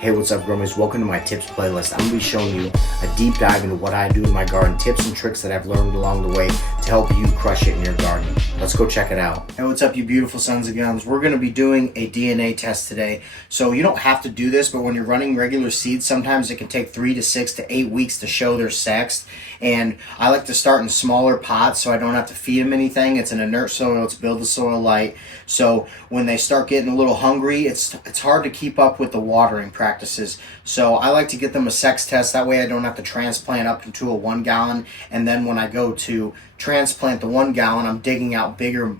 Hey, what's up, growers? Welcome to my tips playlist. I'm going to be showing you a deep dive into what I do in my garden, tips and tricks that I've learned along the way to help you crush it in your garden. Let's go check it out. Hey, what's up, you beautiful sons of guns? We're going to be doing a DNA test today. So you don't have to do this, but when you're running regular seeds, sometimes it can take 3 to 6 to 8 weeks to show they're sexed. And I like to start in smaller pots so I don't have to feed them anything. It's an inert soil, it's build the soil light. So when they start getting a little hungry, it's hard to keep up with the watering practices. So I like to get them a sex test. That way I don't have to transplant up into a 1 gallon. And then when I go to transplant the 1 gallon, I'm digging out bigger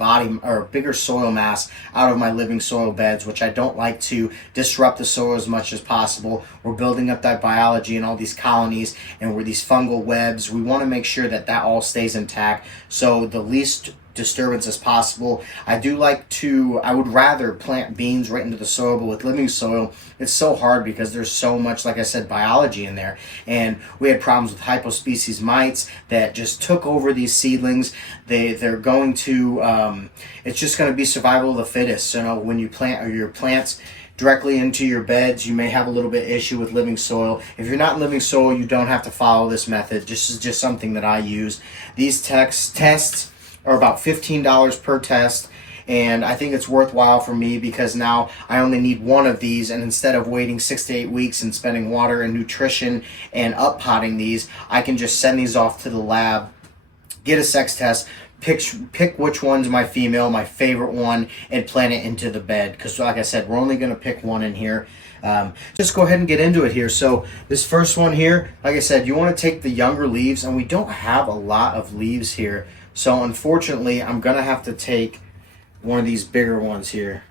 soil mass out of my living soil beds, which I don't like to disrupt the soil as much as possible. We're building up that biology and all these colonies and we're these fungal webs. We want to make sure that all stays intact. So the least disturbance as possible. I would rather plant beans right into the soil, but with living soil, it's so hard because there's so much, like I said, biology in there. And we had problems with hypospecies mites that just took over these seedlings. They're going to, it's just going to be survival of the fittest. So when you plant your plants directly into your beds, you may have a little bit issue with living soil. If you're not in living soil, you don't have to follow this method. This is just something that I use. These tests are about $15 per test, and I think it's worthwhile for me because now I only need one of these, and instead of waiting 6 to 8 weeks and spending water and nutrition and up potting these, I can just send these off to the lab, get a sex test, pick which one's my female, my favorite one, and plant it into the bed. Because like I said, we're only going to pick one in here. Just go ahead and get into it here. So this first one here, like I said, you want to take the younger leaves, and we don't have a lot of leaves here. So unfortunately, I'm going to have to take one of these bigger ones here.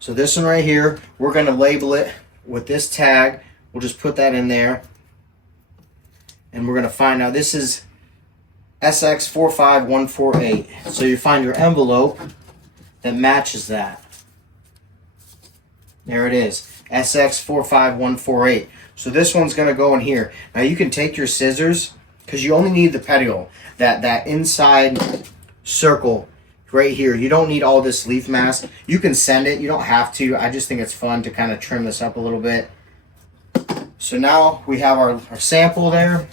So this one right here, we're going to label it with this tag. We'll just put that in there. And we're going to find out, this is SX45148. So you find your envelope that matches that. There it is, SX45148. So this one's going to go in here. Now you can take your scissors, because you only need the petiole, that inside circle right here. You don't need all this leaf mass. You can send it, you don't have to. I just think it's fun to kind of trim this up a little bit. So now we have our sample there.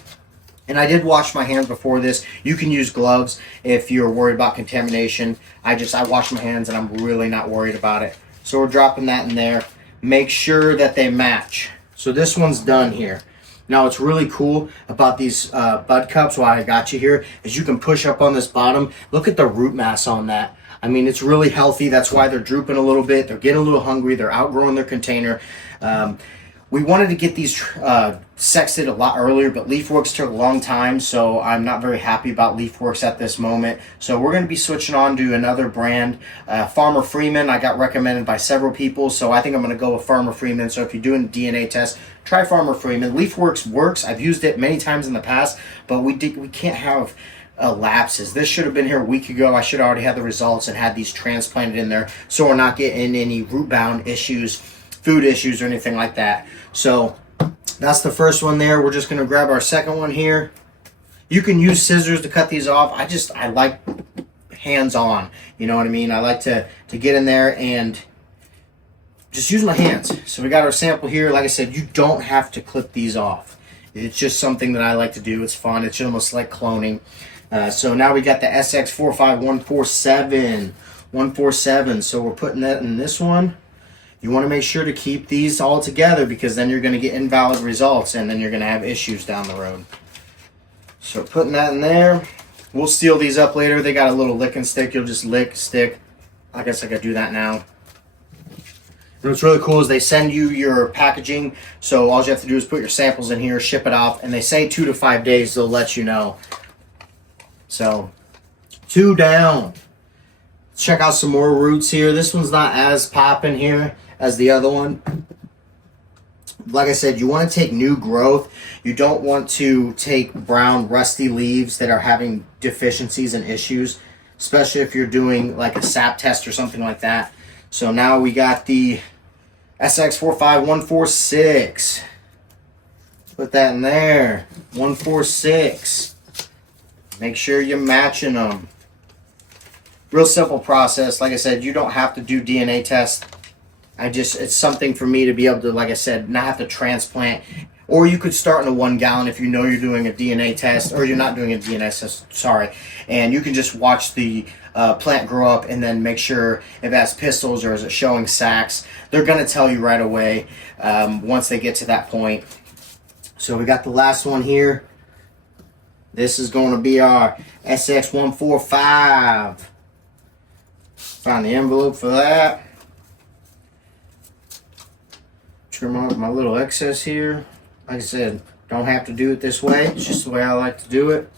And I did wash my hands before this. You can use gloves if you're worried about contamination. I wash my hands and I'm really not worried about it. So we're dropping that in there. Make sure that they match. So this one's done here. Now, what's really cool about these bud cups, while I got you here, is you can push up on this bottom. Look at the root mass on that. I mean, it's really healthy. That's why they're drooping a little bit. They're getting a little hungry. They're outgrowing their container. We wanted to get these sexted a lot earlier, but LeafWorks took a long time, so I'm not very happy about LeafWorks at this moment. So we're going to be switching on to another brand, Farmer Freeman. I got recommended by several people, so I think I'm going to go with Farmer Freeman. So if you're doing a DNA test, try Farmer Freeman. LeafWorks works. I've used it many times in the past, but we can't have lapses. This should have been here a week ago. I should have already had the results and had these transplanted in there, so we're not getting any root-bound issues, food issues, or anything like that. So that's the first one there. We're just going to grab our second one here. You can use scissors to cut these off. I like hands-on. You know what I mean? I like to get in there and just use my hands. So we got our sample here. Like I said, you don't have to clip these off. It's just something that I like to do. It's fun. It's almost like cloning. So now we got the SX45147. So we're putting that in this one. You want to make sure to keep these all together because then you're going to get invalid results and then you're going to have issues down the road. So putting that in there. We'll seal these up later. They got a little licking stick. You'll just lick, stick. I guess I could do that now. And what's really cool is they send you your packaging. So all you have to do is put your samples in here, ship it off. And they say 2 to 5 days they'll let you know. So 2 down. Let's check out some more roots here. This one's not as popping here as the other one. Like I said, you want to take new growth. You don't want to take brown, rusty leaves that are having deficiencies and issues, especially if you're doing like a sap test or something like that. So now we got the SX45146. Put that in there. 146. Make sure you're matching them. Real simple process. Like I said, you don't have to do DNA tests It's something for me to be able to, like I said, not have to transplant. Or you could start in a 1 gallon if you know you're doing a DNA test, or you're not doing a DNA test, sorry. And you can just watch the plant grow up and then make sure if it has pistils or is it showing sacs. They're going to tell you right away once they get to that point. So we got the last one here. This is going to be our SX145. Find the envelope for that. Trim off my little excess here. Like I said, don't have to do it this way. It's just the way I like to do it.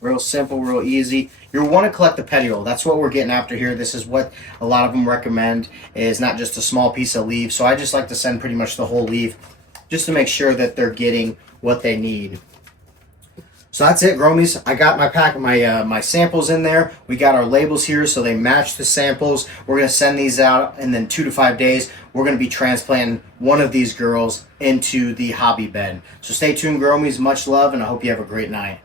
Real simple, real easy. You'll want to collect the petiole. That's what we're getting after here. This is what a lot of them recommend, is not just a small piece of leaf. So I just like to send pretty much the whole leaf just to make sure that they're getting what they need. So that's it, Gromies. I got my pack of my samples in there. We got our labels here so they match the samples. We're going to send these out, and then 2 to 5 days, we're going to be transplanting one of these girls into the hobby bed. So stay tuned, Gromies. Much love, and I hope you have a great night.